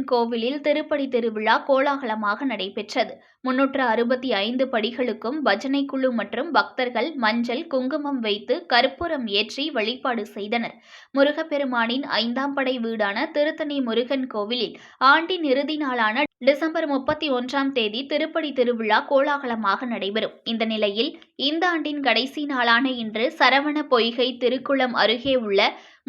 முருகன் கோவிலில் திருப்படி திருவிழா கோலாகலமாக நடைபெற்றது. 365 படிகளுக்கும் பஜனை குழு மற்றும் பக்தர்கள் மஞ்சள், குங்குமம் வைத்து கற்பூரம் ஏற்றி வழிபாடு செய்தனர். முருகப்பெருமானின் 5ஆம் படை வீடான திருத்தணி முருகன் கோவிலில் ஆண்டின் இறுதி நாளான டிசம்பர் 31ஆம் தேதி திருப்படி திருவிழா கோலாகலமாக நடைபெறும். இந்த நிலையில் இந்த ஆண்டின் கடைசி நாளான இன்று சரவண பொய்கை திருக்குளம் அருகே உள்ள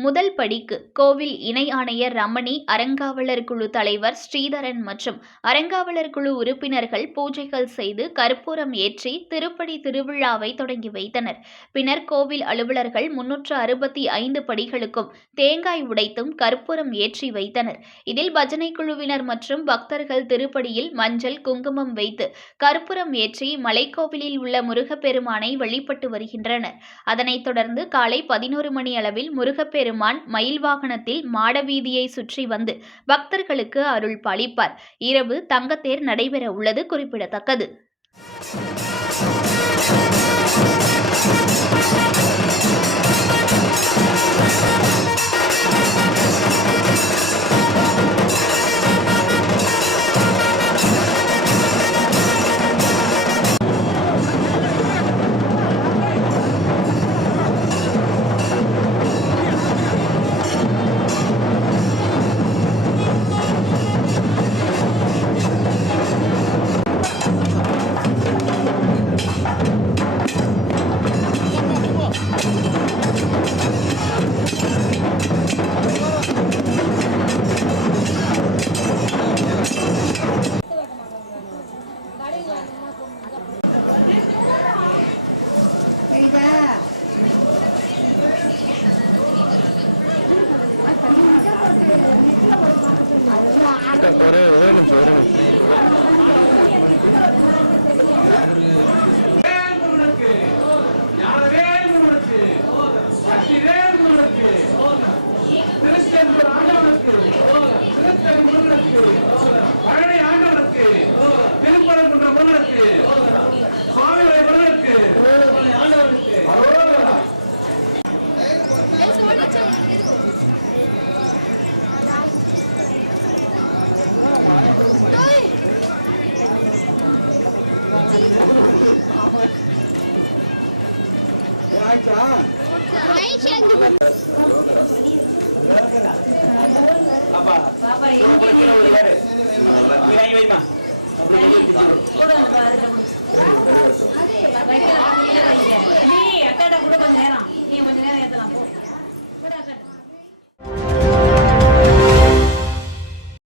முதல் படிக்கு கோவில் இணை ஆணையர் ரமணி, அறங்காவலர் குழு தலைவர் ஸ்ரீதரன் மற்றும் அறங்காவலர் குழு உறுப்பினர்கள் பூஜைகள் செய்து கற்பூரம் ஏற்றி திருப்படி திருவிழாவை தொடங்கி வைத்தனர். பின்னர் கோவில் அலுவலர்கள் 365 படிகளுக்கும் தேங்காய் உடைத்தும் கற்பூரம் ஏற்றி வைத்தனர். இதில் பஜனை குழுவினர் மற்றும் பக்தர்கள் திருப்படியில் மஞ்சள், குங்குமம் வைத்து கற்பூரம் ஏற்றி மலைக்கோவிலில் உள்ள முருகப்பெருமானை வழிபட்டு வருகின்றனர். அதனைத் தொடர்ந்து காலை 11 மணி அளவில் முருகப்பெருமான் மயில் வாகனத்தில் மாடவீதியை சுற்றி வந்து பக்தர்களுக்கு அருள் பாலிப்பார். இரவு தங்கத்தேர் நடைபெற உள்ளது குறிப்பிடத்தக்கது. ஒரே நிமிஷம் பழனி ஆண்டவனுக்கு, திருப்பரங்குன்ற முருகனுக்கு, சுவாமிமலை முருகனுக்கு, அக்காட்ட கூட கொஞ்ச நேரம் நீ கொஞ்ச நேரம் ஏத்தலாம் போ.